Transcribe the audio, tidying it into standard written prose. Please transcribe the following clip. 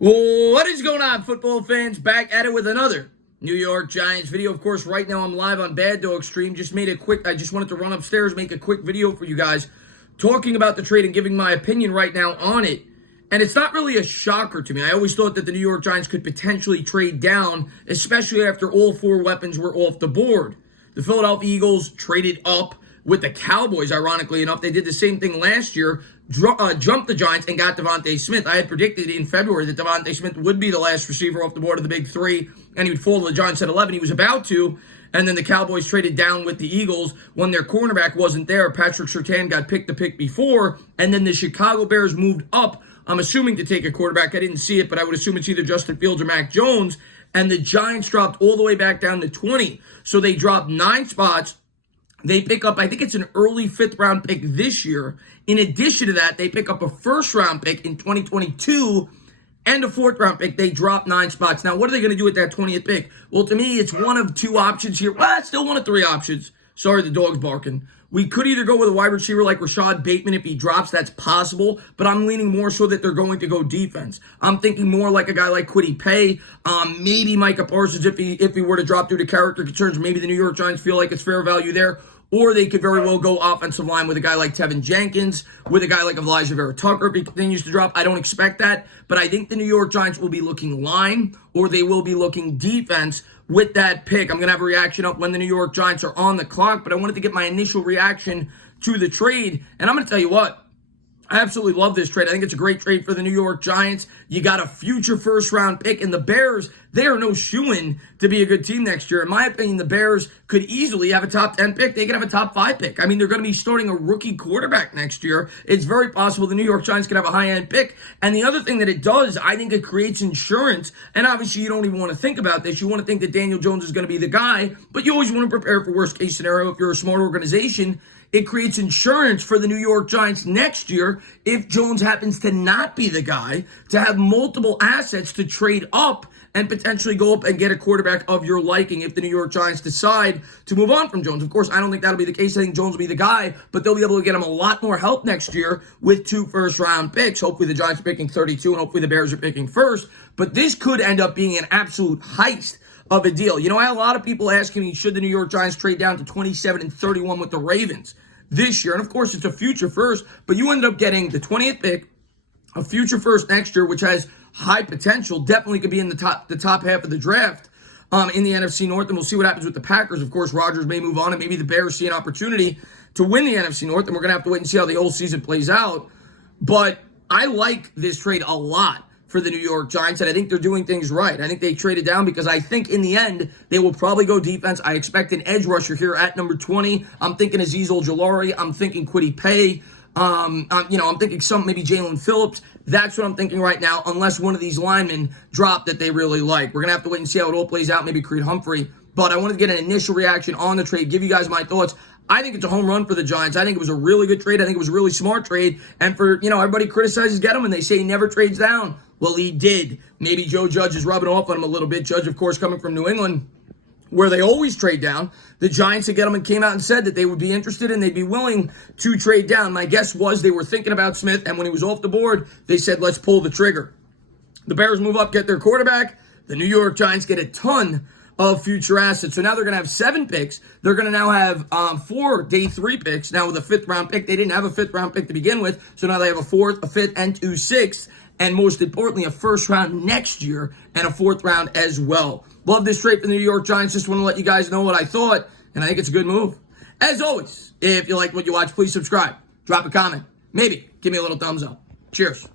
What is going on, football fans? Back at it with another New York Giants video. Of course, right now I'm live on Bad Dog Stream. I just wanted to run upstairs, make a quick video for you guys talking about the trade and giving my opinion right now on it. And it's not really a shocker to me. I always thought that the New York Giants could potentially trade down, especially after all four weapons were off the board. The Philadelphia Eagles traded up with the Cowboys, ironically enough. They did the same thing last year, jumped the Giants and got DeVonta Smith. I had predicted in February that DeVonta Smith would be the last receiver off the board of the big three, and he would fall to the Giants at 11. He was about to, and then the Cowboys traded down with the Eagles when their cornerback wasn't there. Patrick Surtain got picked the pick before, and then the Chicago Bears moved up, I'm assuming, to take a quarterback. I didn't see it, but I would assume it's either Justin Fields or Mac Jones, and the Giants dropped all the way back down to 20. So they dropped 9 spots. They pick up, I think it's an early 5th-round pick this year. In addition to that, they pick up a 1st-round pick in 2022 and a 4th-round pick. They drop 9 spots. Now, what are they going to do with that 20th pick? Well, to me, it's one of 2 options here. Well, it's still one of 3 options. Sorry, the dog's barking. We could either go with a wide receiver like Rashad Bateman if he drops. That's possible, but I'm leaning more so that they're going to go defense. I'm thinking more like a guy like Kwity Paye, maybe Micah Parsons if he were to drop due to character concerns. Maybe the New York Giants feel like it's fair value there. Or they could very well go offensive line with a guy like Tevin Jenkins, with a guy like Elijah Vera Tucker if he continues to drop. I don't expect that, but I think the New York Giants will be looking line or they will be looking defense with that pick. I'm going to have a reaction up when the New York Giants are on the clock, but I wanted to get my initial reaction to the trade, and I'm going to tell you what. I absolutely love this trade. I think it's a great trade for the New York Giants. You got a future 1st-round pick, and the Bears, they are no shoo-in to be a good team next year. In my opinion, the Bears could easily have a top 10 pick. They could have a top 5 pick. I mean, they're going to be starting a rookie quarterback next year. It's very possible the New York Giants could have a high-end pick. And the other thing that it does, I think it creates insurance. And obviously, you don't even want to think about this. You want to think that Daniel Jones is going to be the guy, but you always want to prepare for worst-case scenario if you're a smart organization. It creates insurance for the New York Giants next year if Jones happens to not be the guy, to have multiple assets to trade up and potentially go up and get a quarterback of your liking if the New York Giants decide to move on from Jones. Of course, I don't think that'll be the case. I think Jones will be the guy, but they'll be able to get him a lot more help next year with 2 1st-round picks. Hopefully the Giants are picking 32 and hopefully the Bears are picking 1st, but this could end up being an absolute heist of a deal. You know, I had a lot of people asking me, should the New York Giants trade down to 27 and 31 with the Ravens this year? And of course, it's a future 1st, but you ended up getting the 20th pick, a future 1st next year, which has high potential, definitely could be in the top half of the draft in the NFC North, and we'll see what happens with the Packers. Of course, Rodgers may move on, and maybe the Bears see an opportunity to win the NFC North, and we're going to have to wait and see how the whole season plays out. But I like this trade a lot for the New York Giants, and I think they're doing things right. I think they traded down because I think in the end, they will probably go defense. I expect an edge rusher here at number 20. I'm thinking Azeez Ojulari. I'm thinking Kwity Paye. I'm thinking maybe Jalen Phillips. That's what I'm thinking right now, unless one of these linemen drop that they really like. We're going to have to wait and see how it all plays out, maybe Creed Humphrey. But I wanted to get an initial reaction on the trade, give you guys my thoughts. I think it's a home run for the Giants. I think it was a really good trade. I think it was a really smart trade. And for, everybody criticizes Gettleman. They say he never trades down. Well, he did. Maybe Joe Judge is rubbing off on him a little bit. Judge, of course, coming from New England, where they always trade down. The Giants and Gettleman came out and said that they would be interested and they'd be willing to trade down. My guess was they were thinking about Smith, and when he was off the board, they said, let's pull the trigger. The Bears move up, get their quarterback. The New York Giants get a ton of future assets. So now they're going to have 7 picks. They're going to now have 4 day 3 picks. Now with a 5th-round pick, they didn't have a 5th-round pick to begin with, so now they have a 4th, a 5th, and 2 6ths. And most importantly, a 1st round next year and a 4th round as well. Love this trade for the New York Giants. Just want to let you guys know what I thought, and I think it's a good move. As always, if you like what you watch, please subscribe, drop a comment, maybe give me a little thumbs up. Cheers.